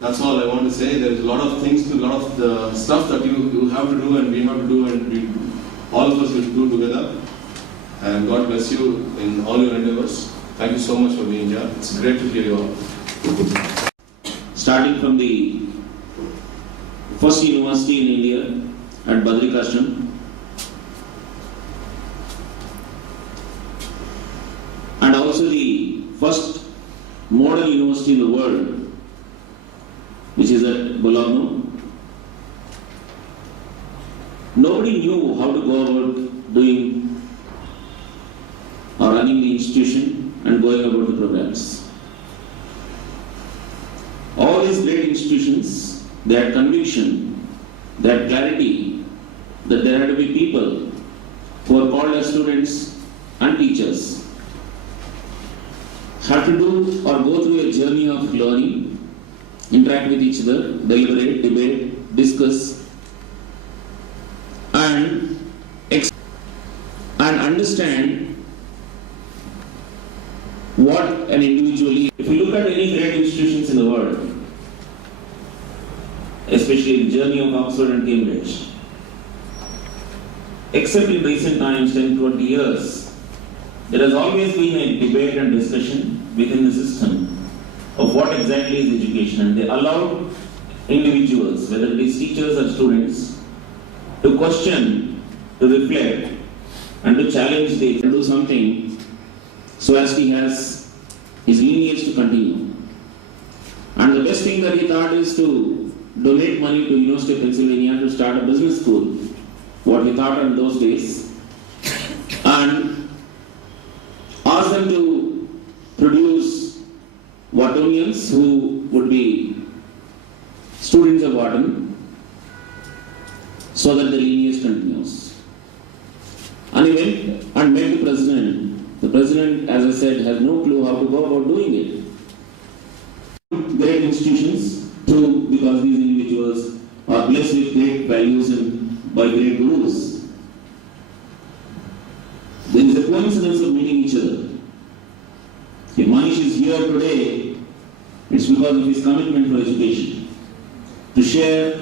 That's all I want to say. There's a lot of things, a lot of the stuff that you have to do and we have to do, and all of us will do together. And God bless you in all your endeavors. Thank you so much for being here. It's great to hear you all. Starting from the first university in India at Badrikashram, and also the first model university in the world, which is at Bologna. Nobody knew how to go about doing or running the institution and going about the programs. All these great institutions, they had conviction, they had clarity that there had to be people who are called as students and teachers, have to do or go through a journey of learning, interact with each other, deliberate, debate, discuss, and understand what an individual is. If you look at any great institutions in the world, especially the journey of Oxford and Cambridge, except in recent times, 10, 20 years, there has always been a debate and discussion within the system of what exactly is education, and they allow individuals, whether it is teachers or students, to question, to reflect, and to challenge the and do something so as he has his lineage to continue. And the best thing that he thought is to donate money to University of Pennsylvania to start a business school, what he thought in those days, and ask them to produce Wattonians who would be students of Wharton so that the lineage continues. And he went and met the president. The president, as I said, has no clue how to go about doing it. Great institutions, too, because these individuals are blessed with great values and by great gurus. There is a coincidence of meeting each other. If Manish is here today, it's because of his commitment for education, to share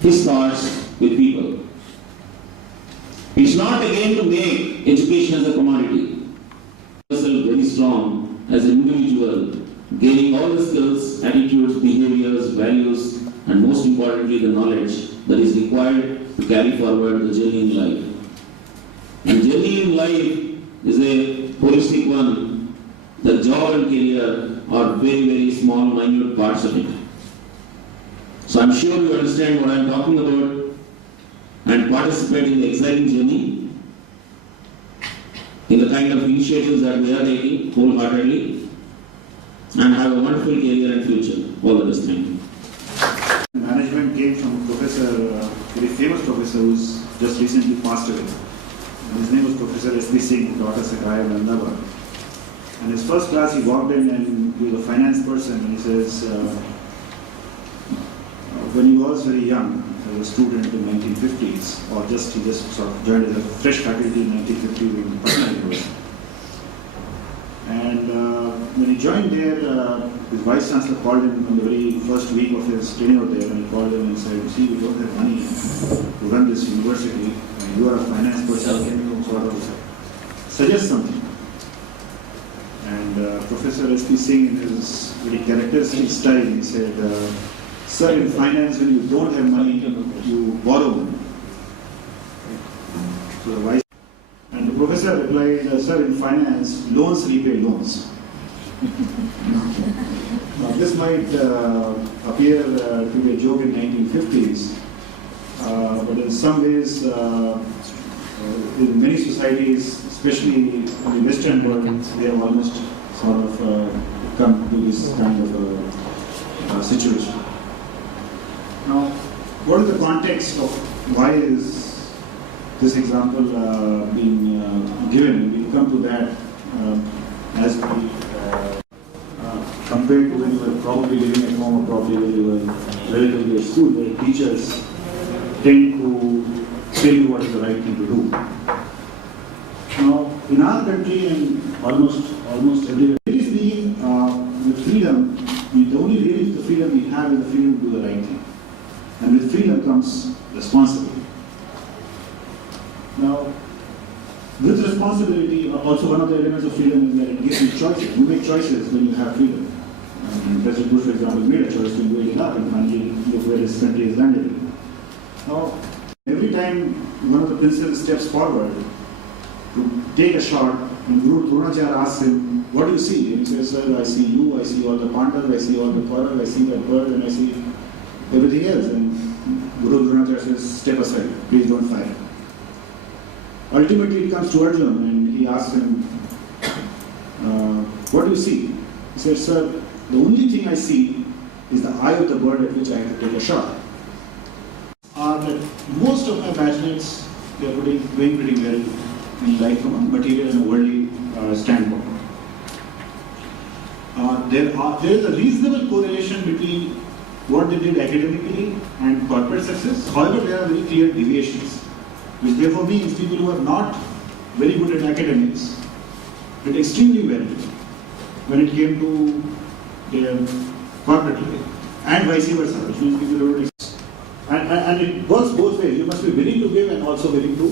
his thoughts with people. It's not again to make education as a commodity. Yourself very strong as an individual, gaining all the skills, attitudes, behaviors, values, and most importantly the knowledge that is required to carry forward the journey in life. And journey in life is a holistic one. The job and career are very, very small, minute parts of it. So I'm sure you understand what I'm talking about and participate in the exciting journey, in the kind of initiatives that we are taking wholeheartedly, and have a wonderful career and future. All the best. Thank you. Management came from a professor, very famous professor who's just recently passed away. And his name was Professor S.B. Singh, taught us at Hyderabad. And his first class, he walked in and he was a finance person, and he says, when he was very young, as a student in the 1950s, or he just sort of joined as a fresh faculty in 1950 in Patna University. And when he joined there, his vice chancellor called him on the very first week of his tenure there, and he called him and said, "See, we don't have money to run this university, and you are a finance person, can you sort of suggest something?" And Professor S.P. Singh, in his very characteristic style, he said, "Sir, in finance, when you don't have money, you borrow money." So the vice and the professor replied, "Sir, in finance, loans repay loans." Now, this might appear to be a joke in 1950s, but in some ways, in many societies, especially in the Western world, they have almost sort of come to this kind of situation. Now, what is the context of why is this example being given? We'll come to that as we compared to when you were probably living at home or probably when you were relatively at school, where teachers tend to tell you what is the right thing to do. Now, in our country and almost everywhere, really speaking, with freedom, the only really the freedom we have is the freedom to do the right thing. And with freedom comes responsibility. Now, with responsibility, also one of the elements of freedom is that it gives you choices. You make choices when you have freedom. President Bush, for example, made a choice to do it up and finally look where his country has landed. Now, every time one of the princes steps forward to take a shot, and Guru Dronacharya asks him, "What do you see?" And he says, "Sir, I see you, I see all the Pandavas, I see all the Kauravas, I see that bird, and I see everything else." And Guru Dronacharya says, "Step aside, please don't fire." Ultimately, it comes to Arjun, and he asks him, "What do you see?" He says, "Sir, the only thing I see is the eye of the bird at which I have to take a shot." That most of my batchmates, they are doing pretty well in life from a material and a worldly standpoint. There is a reasonable correlation between what they did academically and corporate success. However, there are very clear deviations, which therefore means people who are not very good at academics did extremely well when it came to their corporate life, and vice versa, which means people who don't. And it works both ways. You must be willing to give and also willing to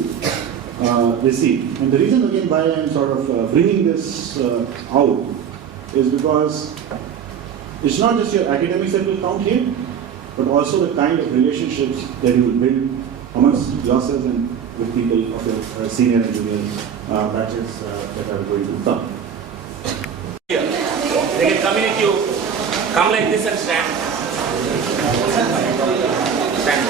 receive. And the reason again why I am sort of bringing this out is because it's not just your academics that will count here, but also the kind of relationships that you will build amongst yourselves and with people of your senior and junior batches that are going to come. Here, they can communicate you. Come like this and stand. Stand.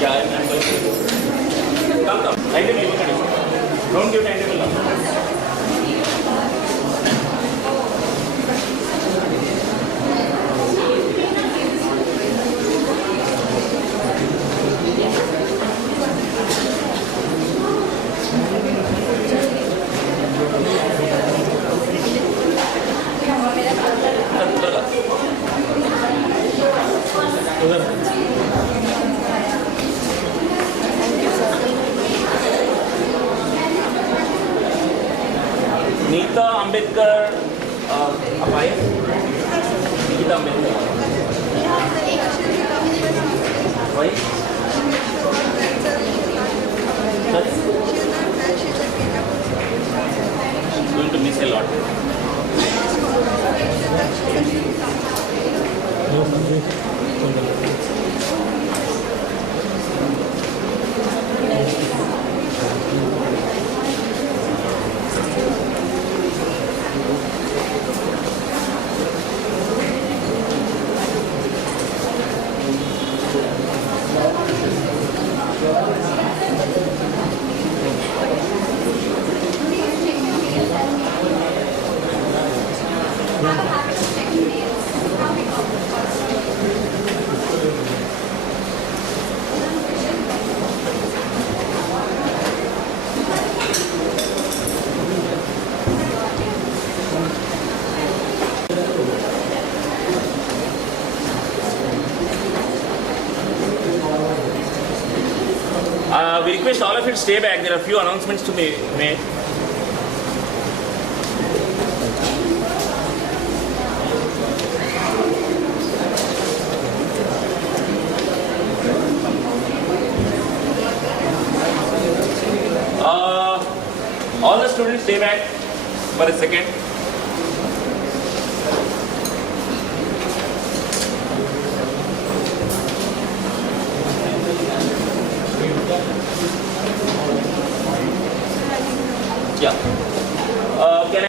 Yeah, I'm going to come. Time table. Don't give time table. Neeta Ambedkar, wife? Neeta Ambedkar. Wife? She's going to miss a lot. We request all of you to stay back. There are a few announcements to be made. All the students stay back for a second. Yeah. Can I